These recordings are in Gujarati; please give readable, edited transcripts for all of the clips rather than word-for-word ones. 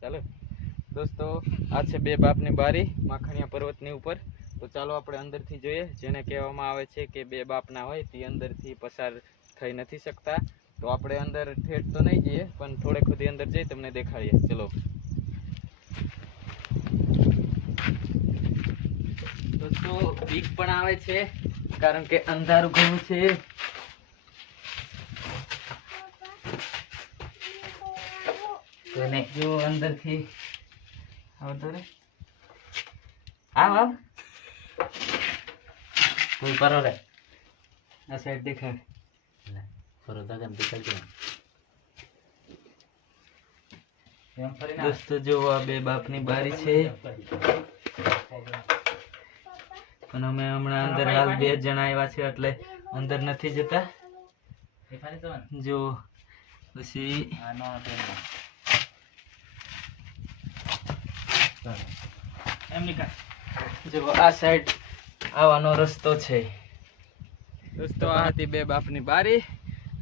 ચાલો દોસ્તો, આ છે બે બાપની બારી માખણીયા પર્વતની ઉપર. તો ચાલો આપણે અંદરથી જોઈએ. જેને કહેવામાં આવે છે કે બે બાપના હોય તે અંદરથી પસાર થઈ નથી શકતા. તો આપણે અંદર ઠેઠ તો નહીં જઈએ, પણ થોડેક સુધી અંદર જઈ તમને દેખાડીએ. ચલો દોસ્તો, બીક પણ આવે છે કારણ કે અંધારું ઘણું છે. જો અંદરથી આવતો રે આવ કોઈ પરો રે આ સાઈડ દેખાય પરો તો કેમ દેખાય દોસ્તો, જો આ બે બાપની બારી છે અને અમે હમણાં અંદર હાલ 2 જણા આવ્યા છે એટલે અંદર નથી જતા. જો પછી જો આ સાઈડ આવવાનો રસ્તો છે. દોસ્તો, આ હતી બે બાપની બારી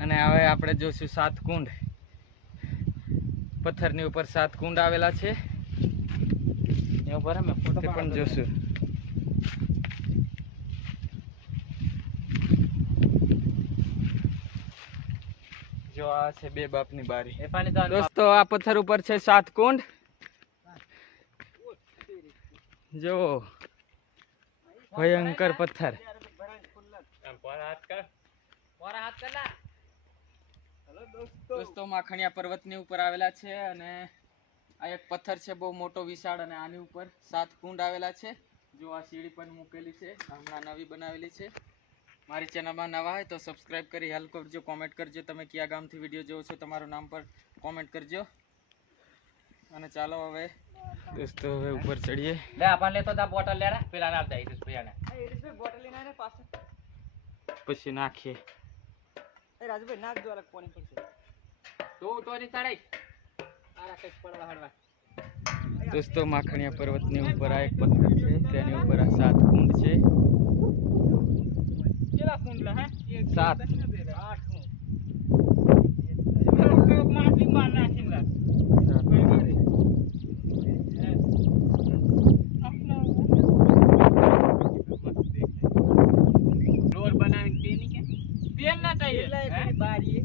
અને હવે આપણે જોશું 7 કુંડ. પથ્થરની ઉપર 7 કુંડ આવેલા છે. એ ઉપર અમે ફોટો પણ જોશું. જો આ છે બે બાપની બારી. દોસ્તો, આ પથ્થર ઉપર છે 7 કુંડ. જો ભયંકર પથ્થર. દોસ્તો, માખણીયા પર્વતની ઉપર આવેલા છે અને આ એક પથ્થર છે બહુ મોટો વિશાળ અને આની ઉપર 7 કુંડ આવેલા છે. જો આ સીડી પણ મૂકેલી છે, હમણાં નવી બનાવેલી છે. મારી ચેનલમાં નવા હોય તો સબસ્ક્રાઇબ કરી હેલ્પ કરજો, કોમેન્ટ કરજો તમે કયા ગામથી વિડીયો જોવો છો, તમારું નામ પર કોમેન્ટ કરજો. અને ચાલો હવે દોસ્તો હવે ઉપર ચડીએ. લે આપણ લેતો તા બોટલ લેરા પેલા ના દઈ દસ ભૈયાને. એ રીસ બોટલ લઈને આને પાછો પછી નાખીએ. એ રાજભાઈ નાખ દો અલગ પાણી પડશે તો ની ચડાઈ આ રાકેશ પડવા હડવા. દોસ્તો, માખણીયા પર્વતની ઉપર આ એક પથ્થર છે, તેની ઉપર આ 7 કુંડ છે. કેટલા કુંડ લા હે? 7 8 માટી માર નાખીલા. ડોર બનાવીને પેની કે પેન ના થાય એટલે બારી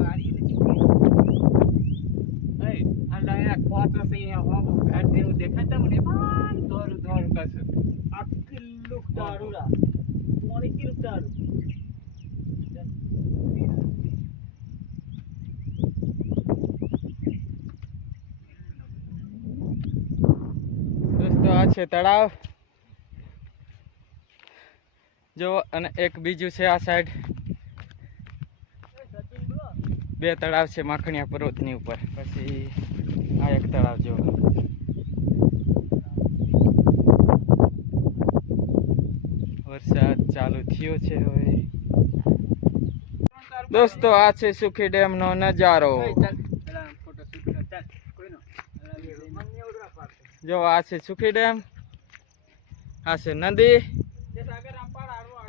બારી નથી. એ આ લાયા ફોટો સે હો ઘર જેવું દેખાતા મને પણ દોર દોર કસ આ કિલ્લો તારુરા મોરી કિલ્લો તારુ. દોસ્તો, આ છે તળાવ. જો અને એક બીજું છે આ સાઈડ. 2 તળાવ છે માખણીયા પર્વતની ઉપર. પછી આ એક તળાવ જો. વરસાદ ચાલુ થયો છે હવે. દોસ્તો, આ છે સુખી ડેમ નો નજારો. જો આ છે સુખી ડેમ, આ છે નદી,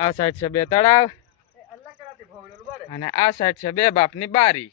આ સાઈડ છે 2 તળાવ અને આ સાઈડ છે બે બાપની બારી.